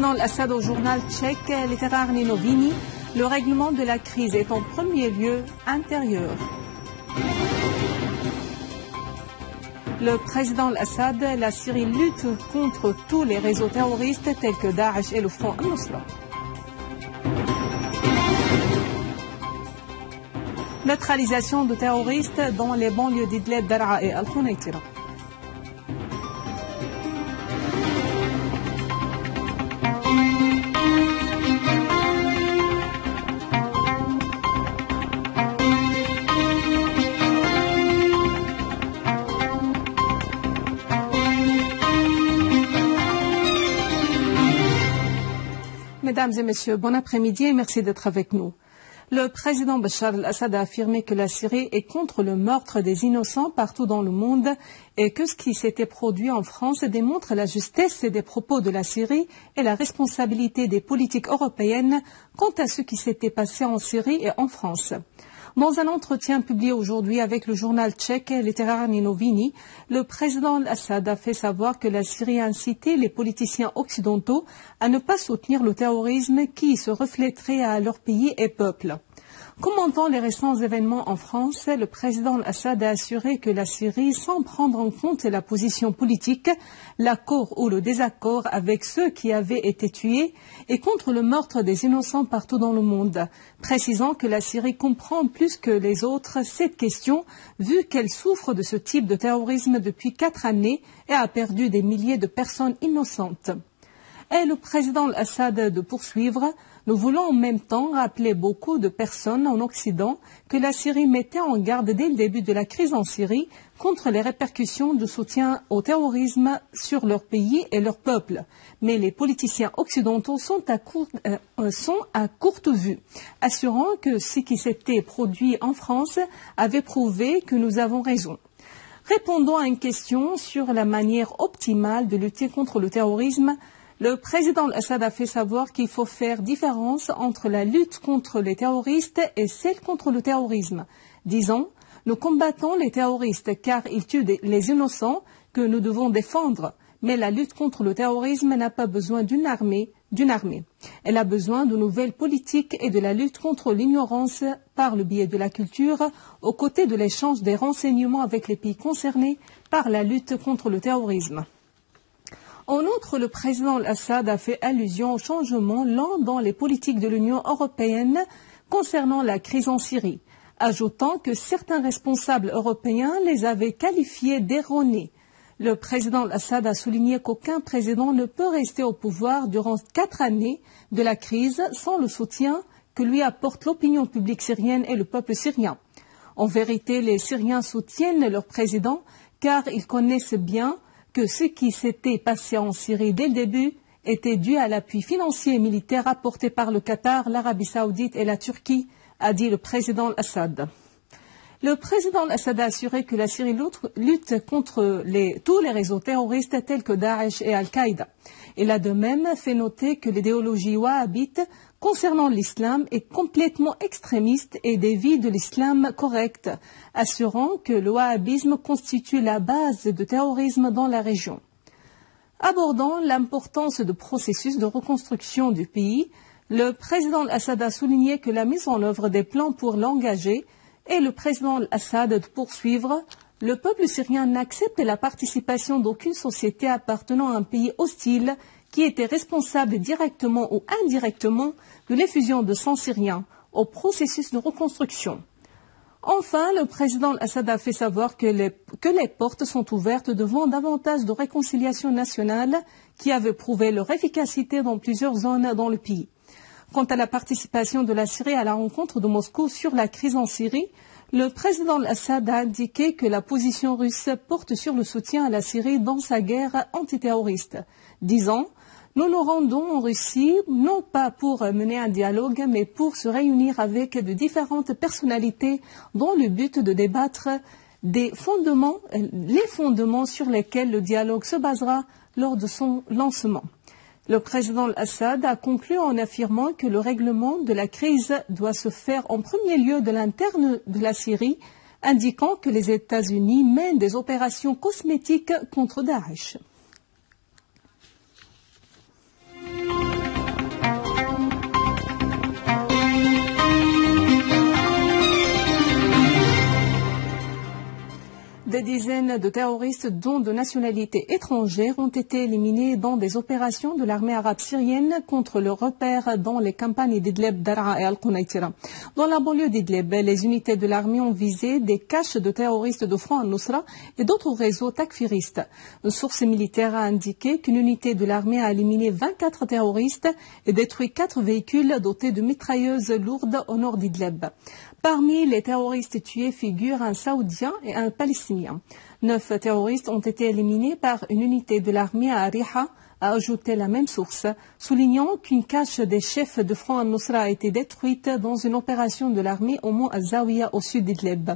président Assad au journal tchèque Literárny Noviny, le règlement de la crise est en premier lieu intérieur. Le président Assad, la Syrie lutte contre tous les réseaux terroristes tels que Daesh et le Front al-Nusra. Neutralisation de terroristes dans les banlieues d'Idlib, Daraa et Al-Khunaytira. Mesdames et messieurs, bon après-midi et merci d'être avec nous. Le président Bachar al-Assad a affirmé que la Syrie est contre le meurtre des innocents partout dans le monde et que ce qui s'était produit en France démontre la justesse des propos de la Syrie et la responsabilité des politiques européennes quant à ce qui s'était passé en Syrie et en France. Dans un entretien publié aujourd'hui avec le journal tchèque Literárny Noviny, le président Assad a fait savoir que la Syrie a incité les politiciens occidentaux à ne pas soutenir le terrorisme qui se reflèterait à leur pays et peuple. Commentant les récents événements en France, le président Assad a assuré que la Syrie, sans prendre en compte la position politique, l'accord ou le désaccord avec ceux qui avaient été tués, est contre le meurtre des innocents partout dans le monde, précisant que la Syrie comprend plus que les autres cette question, vu qu'elle souffre de ce type de terrorisme depuis 4 années et a perdu des milliers de personnes innocentes. Et le président Assad de poursuivre: nous voulons en même temps rappeler beaucoup de personnes en Occident que la Syrie mettait en garde dès le début de la crise en Syrie contre les répercussions de soutien au terrorisme sur leur pays et leur peuple. Mais les politiciens occidentaux sont à courte vue, assurant que ce qui s'était produit en France avait prouvé que nous avons raison. Répondant à une question sur la manière optimale de lutter contre le terrorisme, le président Assad a fait savoir qu'il faut faire différence entre la lutte contre les terroristes et celle contre le terrorisme, disant: nous combattons les terroristes car ils tuent les innocents que nous devons défendre, mais la lutte contre le terrorisme n'a pas besoin d'une armée. Elle a besoin de nouvelles politiques et de la lutte contre l'ignorance par le biais de la culture, aux côtés de l'échange des renseignements avec les pays concernés par la lutte contre le terrorisme. En outre, le président Assad a fait allusion au changement lent dans les politiques de l'Union européenne concernant la crise en Syrie, ajoutant que certains responsables européens les avaient qualifiés d'erronés. Le président Assad a souligné qu'aucun président ne peut rester au pouvoir durant 4 années de la crise sans le soutien que lui apporte l'opinion publique syrienne et le peuple syrien. En vérité, les Syriens soutiennent leur président car ils connaissent bien que ce qui s'était passé en Syrie dès le début était dû à l'appui financier et militaire apporté par le Qatar, l'Arabie saoudite et la Turquie, a dit le président Assad. Le président Assad a assuré que la Syrie lutte contre tous les réseaux terroristes tels que Daesh et Al-Qaïda. Il a de même fait noter que l'idéologie wahhabite concernant l'islam est complètement extrémiste et dévie de l'islam correct, assurant que le wahhabisme constitue la base du terrorisme dans la région. Abordant l'importance du processus de reconstruction du pays, le président Assad a souligné que la mise en œuvre des plans pour l'engager et le président Assad de poursuivre: le peuple syrien n'accepte la participation d'aucune société appartenant à un pays hostile qui était responsable directement ou indirectement de l'effusion de sang syrien au processus de reconstruction. Enfin, le président Assad a fait savoir que les portes sont ouvertes devant davantage de réconciliation nationale qui avaient prouvé leur efficacité dans plusieurs zones dans le pays. Quant à la participation de la Syrie à la rencontre de Moscou sur la crise en Syrie, le président Assad a indiqué que la position russe porte sur le soutien à la Syrie dans sa guerre antiterroriste, disant: nous nous rendons en Russie non pas pour mener un dialogue, mais pour se réunir avec de différentes personnalités dans le but de débattre les fondements sur lesquels le dialogue se basera lors de son lancement. Le président Assad a conclu en affirmant que le règlement de la crise doit se faire en premier lieu de l'interne de la Syrie, indiquant que les États-Unis mènent des opérations cosmétiques contre Daesh. dizaines de terroristes, dont de nationalité étrangère, ont été éliminés dans des opérations de l'armée arabe syrienne contre le repère dans les campagnes d'Idlib, Daraa et Al-Qunaytira. Dans la banlieue d'Idlib, les unités de l'armée ont visé des caches de terroristes de Front al-Nusra et d'autres réseaux takfiristes. Une source militaire a indiqué qu'une unité de l'armée a éliminé 24 terroristes et détruit 4 véhicules dotés de mitrailleuses lourdes au nord d'Idlib. Parmi les terroristes tués figurent un Saoudien et un Palestinien. 9 terroristes ont été éliminés par une unité de l'armée à Ariha, a ajouté la même source, soulignant qu'une cache des chefs de Front al-Nusra a été détruite dans une opération de l'armée au mont Zawiya au sud d'Idlib.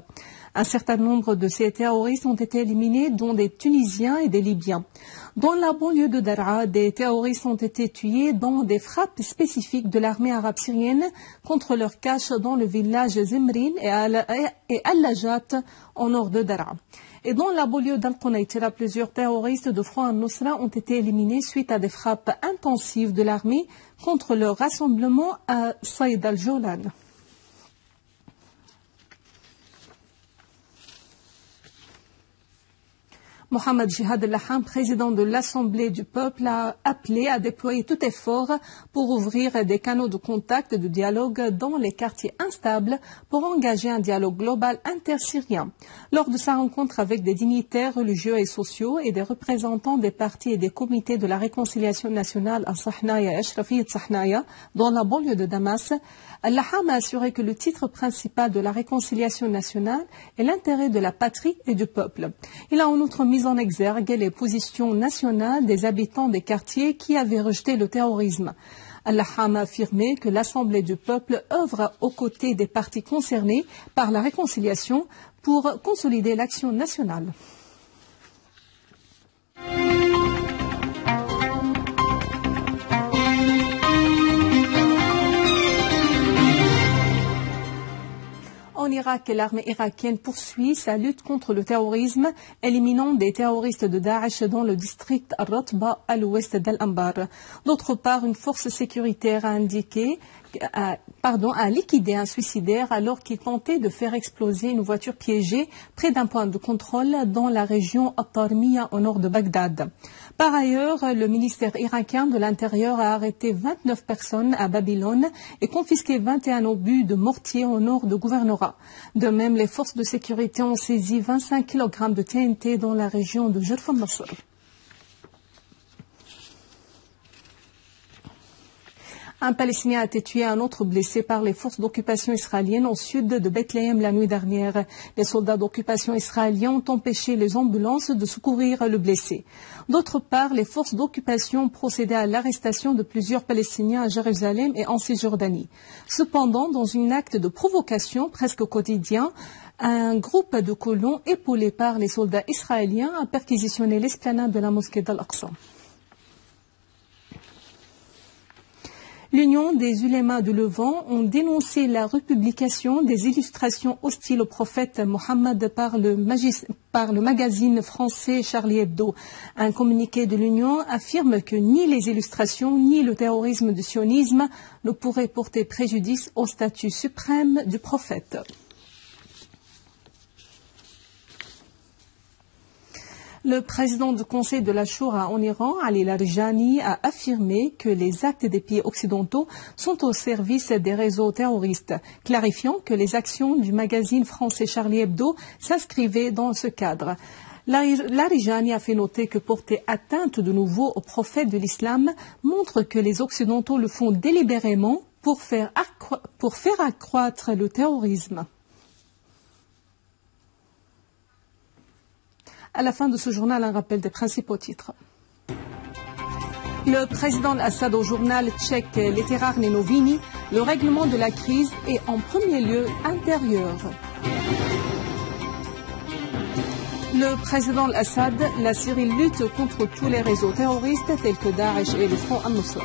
Un certain nombre de ces terroristes ont été éliminés, dont des Tunisiens et des Libyens. Dans la banlieue de Daraa, des terroristes ont été tués dans des frappes spécifiques de l'armée arabe syrienne contre leurs caches dans le village Zimrin et Al-Lajat au nord de Daraa. Et dans la banlieue d'Al-Qunaytira, plusieurs terroristes de Front al-Nusra ont été éliminés suite à des frappes intensives de l'armée contre leur rassemblement à Saïd al-Jolan. Mohamed Jihad al-Laham, président de l'Assemblée du peuple, a appelé à déployer tout effort pour ouvrir des canaux de contact et de dialogue dans les quartiers instables pour engager un dialogue global intersyrien. Lors de sa rencontre avec des dignitaires religieux et sociaux et des représentants des partis et des comités de la réconciliation nationale à Sahnaya et Ashrafiyat Sahnaya, dans la banlieue de Damas, Al-Laham a assuré que le titre principal de la réconciliation nationale est l'intérêt de la patrie et du peuple. Il a en outre mis en exergue les positions nationales des habitants des quartiers qui avaient rejeté le terrorisme. Al-Laham a affirmé que l'Assemblée du peuple œuvre aux côtés des partis concernés par la réconciliation pour consolider l'action nationale. En Irak, l'armée irakienne poursuit sa lutte contre le terrorisme, éliminant des terroristes de Daesh dans le district Al-Ratba à l'ouest d'Al-Anbar. D'autre part, une force sécuritaire a liquidé un suicidaire alors qu'il tentait de faire exploser une voiture piégée près d'un point de contrôle dans la région At-Tarmiya au nord de Bagdad. Par ailleurs, le ministère irakien de l'Intérieur a arrêté 29 personnes à Babylone et confisqué 21 obus de mortier au nord de Gouvernorat. De même, les forces de sécurité ont saisi 25 kg de TNT dans la région de Jerf al-Nasr. Un Palestinien a été tué et un autre blessé par les forces d'occupation israéliennes au sud de Bethléem la nuit dernière. Les soldats d'occupation israéliens ont empêché les ambulances de secourir le blessé. D'autre part, les forces d'occupation ont procédé à l'arrestation de plusieurs Palestiniens à Jérusalem et en Cisjordanie. Cependant, dans un acte de provocation presque quotidien, un groupe de colons épaulé par les soldats israéliens a perquisitionné l'esplanade de la mosquée d'Al-Aqsa. L'Union des ulémas du Levant ont dénoncé la republication des illustrations hostiles au prophète Mohammed par le magazine français Charlie Hebdo. Un communiqué de l'Union affirme que ni les illustrations ni le terrorisme du sionisme ne pourraient porter préjudice au statut suprême du prophète. Le président du Conseil de la Choura en Iran, Ali Larijani, a affirmé que les actes des pays occidentaux sont au service des réseaux terroristes, clarifiant que les actions du magazine français Charlie Hebdo s'inscrivaient dans ce cadre. Larijani a fait noter que porter atteinte de nouveau au prophète de l'islam montre que les Occidentaux le font délibérément pour faire accroître le terrorisme. À la fin de ce journal, un rappel des principaux titres. Le président Assad au journal tchèque Letérarne Noviny, le règlement de la crise est en premier lieu intérieur. Le président Assad, la Syrie lutte contre tous les réseaux terroristes tels que Daesh et le Front al-Nusra.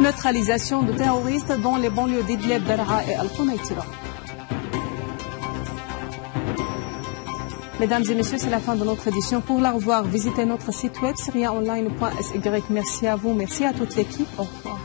Neutralisation de terroristes dans les banlieues d'Idlib, Daraa et Al-Qunaytira. Mesdames et messieurs, c'est la fin de notre édition. Pour la revoir, visitez notre site web syriaonline.sy. Merci à vous, merci à toute l'équipe. Au revoir.